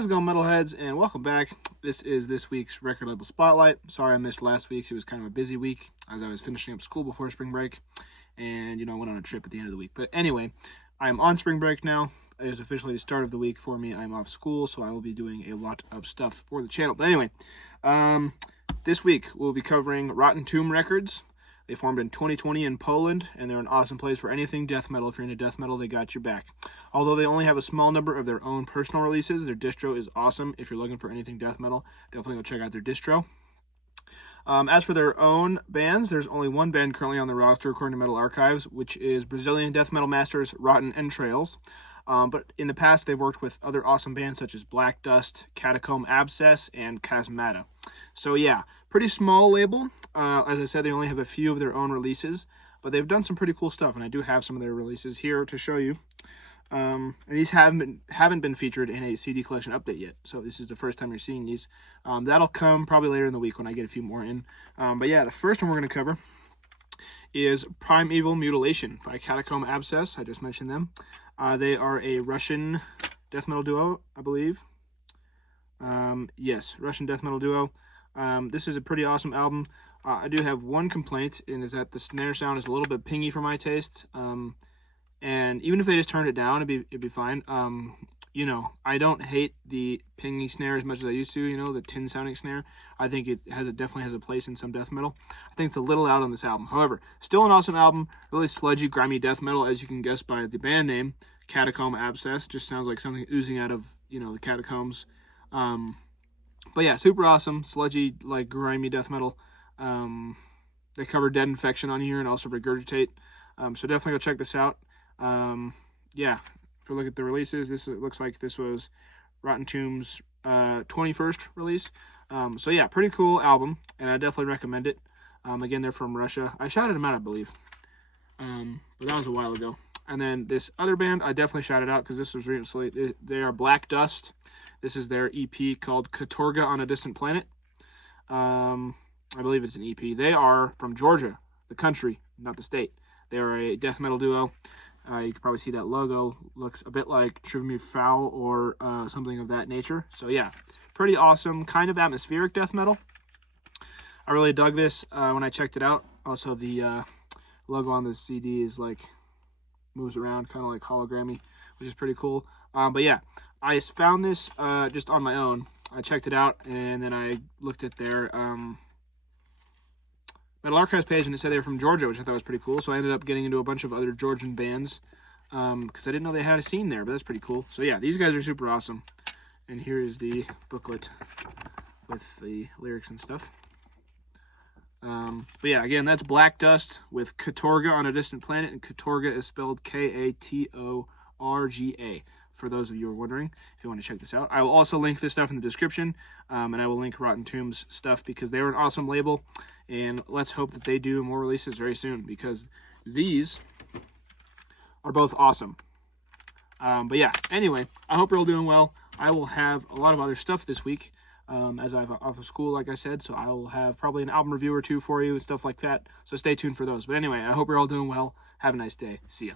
How's it going, metalheads, and welcome back. This is this week's record label spotlight. Sorry I missed last week's. It was kind of a busy week as I was finishing up school before spring break, and I went on a trip at the end of the week. But anyway, I'm on spring break now. It is officially the start of the week for me. I'm off school, so I will be doing a lot of stuff for the channel. But anyway, this week we'll be covering Rotten Tomb Records. They formed in 2020 in Poland, and they're an awesome place for anything death metal. If you're into death metal, they got your back. Although they only have a small number of their own personal releases, their distro is awesome. If you're looking for anything death metal, definitely go check out their distro. As for their own bands, there's only one band currently on the roster, according to Metal Archives, which is Brazilian death metal masters Rotten Entrails. But in the past, they've worked with other awesome bands such as Black Dust, Catacomb Abscess, and Chasmata. So yeah, pretty small label. As I said, they only have a few of their own releases, but they've done some pretty cool stuff, and I do have some of their releases here to show you. And these haven't been featured in a CD collection update yet, so this is the first time you're seeing these. That'll come probably later in the week when I get a few more in. But yeah, the first one we're going to cover is Primeval Mutilation by Catacomb Abscess. I just mentioned them. They are a Russian death metal duo, I believe. Yes, Russian death metal duo. This is a pretty awesome album. I do have one complaint, and is that the snare sound is a little bit pingy for my tastes. And even if they just turned it down, it'd be fine. I don't hate the pingy snare as much as I used to. The tin sounding snare. I think it definitely has a place in some death metal. I think it's a little out on this album. However, still an awesome album. Really sludgy, grimy death metal, as you can guess by the band name, Catacomb Abscess. Just sounds like something oozing out of the catacombs. But yeah, super awesome, sludgy, like grimy death metal. They cover Dead Infection on here and also Regurgitate. So definitely go check this out. Yeah, if you look at the releases, it looks like this was Rotten Tomb's 21st release. So yeah, pretty cool album, and I definitely recommend it. Again, they're from Russia. I shouted them out, I believe, but that was a while ago. And then this other band, I definitely shouted out because this was recently. They are Black Dust. This is their EP called Katorga on a Distant Planet. I believe it's an EP. They are from Georgia, the country, not the state. They are a death metal duo. You can probably see that logo. Looks a bit like Trivimy Foul or something of that nature. So yeah, pretty awesome, kind of atmospheric death metal. I really dug this when I checked it out. Also, the logo on the CD is moves around, kind of like hologrammy, which is pretty cool. But yeah, I found this just on my own. I checked it out, and then I looked at their Metal Archives page, and it said they were from Georgia, which I thought was pretty cool. So I ended up getting into a bunch of other Georgian bands because I didn't know they had a scene there, but that's pretty cool. So yeah, these guys are super awesome. And here is the booklet with the lyrics and stuff. But yeah, again, that's Black Dust with Katorga on a Distant Planet, and Katorga is spelled Katorga, for those of you who are wondering, if you want to check this out. I will also link this stuff in the description, and I will link Rotten Tomb's stuff because they're an awesome label, and let's hope that they do more releases very soon because these are both awesome. But yeah, anyway, I hope you're all doing well. I will have a lot of other stuff this week as I'm off of school, like I said, so I will have probably an album review or two for you and stuff like that, so stay tuned for those. But anyway, I hope you're all doing well. Have a nice day. See ya.